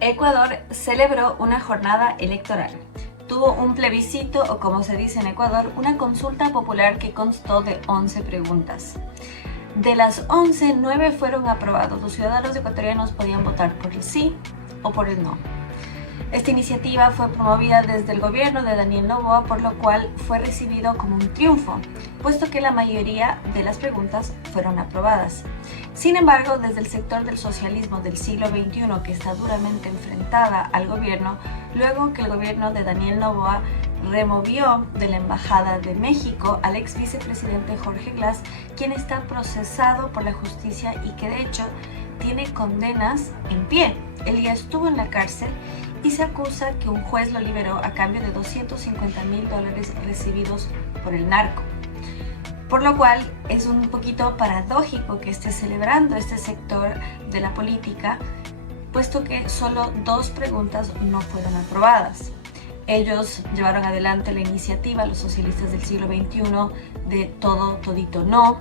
Ecuador celebró una jornada electoral. Tuvo un plebiscito, o como se dice en Ecuador, una consulta popular que constó de 11 preguntas. De las 11, 9 fueron aprobados. Los ciudadanos ecuatorianos podían votar por el sí o por el no. Esta iniciativa fue promovida desde el gobierno de Daniel Noboa, por lo cual fue recibido como un triunfo, puesto que la mayoría de las preguntas fueron aprobadas. Sin embargo, desde el sector del socialismo del siglo XXI, que está duramente enfrentada al gobierno, luego que el gobierno de Daniel Noboa removió de la Embajada de México al ex vicepresidente Jorge Glass, quien está procesado por la justicia y que de hecho tiene condenas en pie. Él ya estuvo en la cárcel y se acusa que un juez lo liberó a cambio de $250,000 recibidos por el narco. Por lo cual es un poquito paradójico que esté celebrando este sector de la política, puesto que solo 2 preguntas no fueron aprobadas. Ellos llevaron adelante la iniciativa, los socialistas del siglo XXI, de todo, todito no,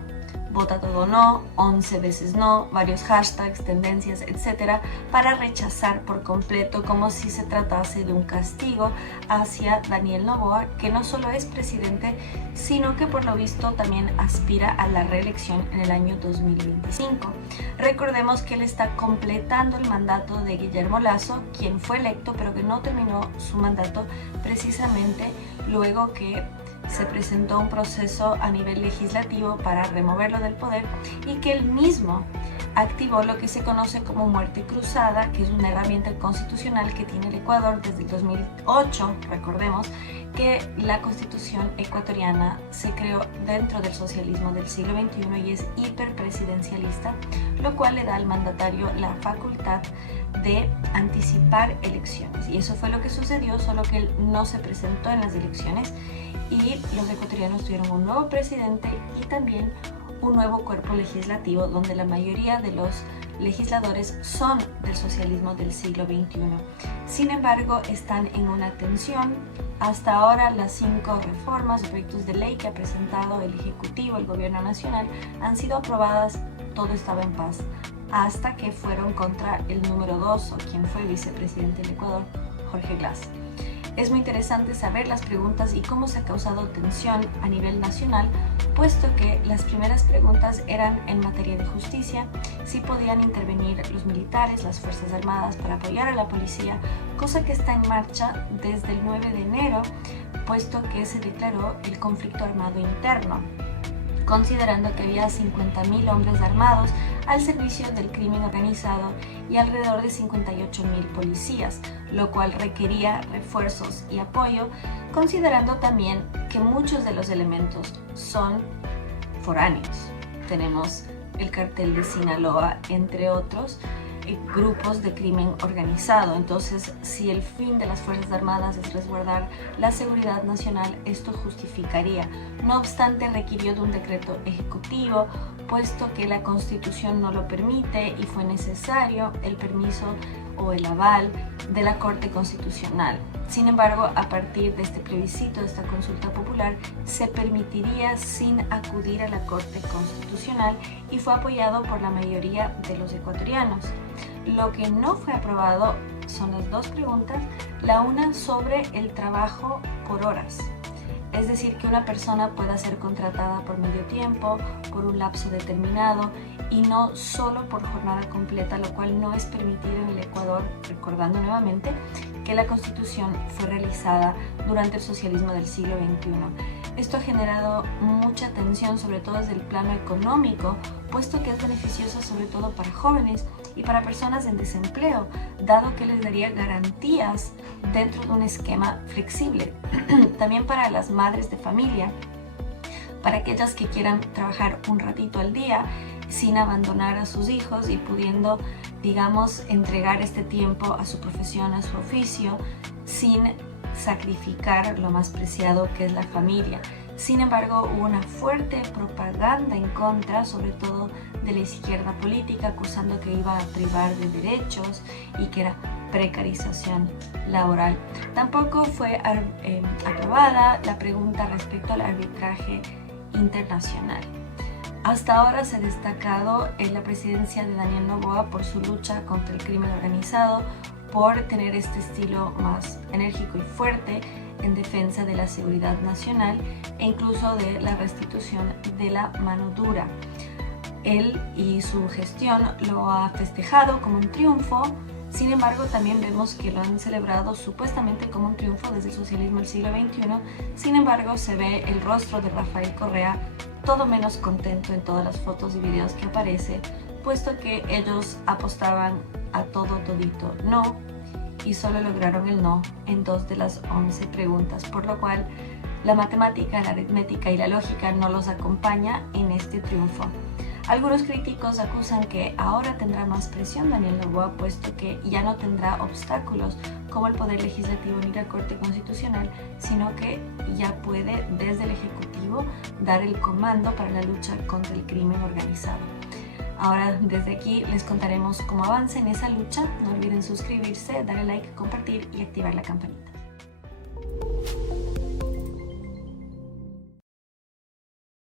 vota todo no, 11 veces no, varios hashtags, tendencias, etcétera, para rechazar por completo, como si se tratase de un castigo hacia Daniel Noboa, que no solo es presidente, sino que por lo visto también aspira a la reelección en el año 2025. Recordemos que él está completando el mandato de Guillermo Lasso, quien fue electo pero que no terminó su mandato precisamente luego que se presentó un proceso a nivel legislativo para removerlo del poder y que él mismo activó lo que se conoce como muerte cruzada, que es una herramienta constitucional que tiene el Ecuador desde el 2008. Recordemos que la constitución ecuatoriana se creó dentro del socialismo del siglo XXI y es hiperpresidencialista, lo cual le da al mandatario la facultad de anticipar elecciones. Y eso fue lo que sucedió, solo que él no se presentó en las elecciones y los ecuatorianos tuvieron un nuevo presidente y también un nuevo cuerpo legislativo donde la mayoría de los legisladores son del socialismo del siglo XXI. Sin embargo, están en una tensión. Hasta ahora las 5 reformas o proyectos de ley que ha presentado el Ejecutivo, el Gobierno Nacional, han sido aprobadas, todo estaba en paz, hasta que fueron contra el número 2 o quien fue vicepresidente del Ecuador, Jorge Glass. Es muy interesante saber las preguntas y cómo se ha causado tensión a nivel nacional, puesto que las primeras preguntas eran en materia de justicia, si podían intervenir los militares, las Fuerzas Armadas para apoyar a la policía, cosa que está en marcha desde el 9 de enero, puesto que se declaró el conflicto armado interno, considerando que había 50,000 hombres armados al servicio del crimen organizado y alrededor de 58,000 policías, lo cual requería refuerzos y apoyo, considerando también que muchos de los elementos son foráneos. Tenemos el cartel de Sinaloa, entre otros grupos de crimen organizado. Entonces, si el fin de las Fuerzas Armadas es resguardar la seguridad nacional, esto justificaría. No obstante, requirió de un decreto ejecutivo, puesto que la Constitución no lo permite y fue necesario el permiso o el aval de la Corte Constitucional. Sin embargo, a partir de este plebiscito, de esta consulta popular, se permitiría sin acudir a la Corte Constitucional y fue apoyado por la mayoría de los ecuatorianos. Lo que no fue aprobado son las 2 preguntas, la una sobre el trabajo por horas. Es decir, que una persona pueda ser contratada por medio tiempo, por un lapso determinado y no solo por jornada completa, lo cual no es permitido en el Ecuador, recordando nuevamente que la Constitución fue realizada durante el socialismo del siglo XXI. Esto ha generado mucha tensión, sobre todo desde el plano económico, puesto que es beneficioso sobre todo para jóvenes y para personas en desempleo, dado que les daría garantías dentro de un esquema flexible. También para las madres de familia, para aquellas que quieran trabajar un ratito al día sin abandonar a sus hijos y pudiendo, digamos, entregar este tiempo a su profesión, a su oficio, sin sacrificar lo más preciado que es la familia. Sin embargo, hubo una fuerte propaganda en contra, sobre todo de la izquierda política, acusando que iba a privar de derechos y que era precarización laboral. Tampoco fue aprobada la pregunta respecto al arbitraje internacional. Hasta ahora se ha destacado en la presidencia de Daniel Noboa por su lucha contra el crimen organizado, por tener este estilo más enérgico y fuerte en defensa de la seguridad nacional e incluso de la restitución de la mano dura. Él y su gestión lo ha festejado como un triunfo. Sin embargo, también vemos que lo han celebrado supuestamente como un triunfo desde el socialismo del siglo XXI. Sin embargo, se ve el rostro de Rafael Correa todo menos contento en todas las fotos y videos que aparece, puesto que ellos apostaban a todo todito no y solo lograron el no en 2 de las 11 preguntas, por lo cual la matemática, la aritmética y la lógica no los acompaña en este triunfo. Algunos críticos acusan que ahora tendrá más presión Daniel Noboa, puesto que ya no tendrá obstáculos como el Poder Legislativo ni la Corte Constitucional, sino que ya puede desde el Ejecutivo dar el comando para la lucha contra el crimen organizado. Ahora desde aquí les contaremos cómo avanza en esa lucha. No olviden suscribirse, darle like, compartir y activar la campanita.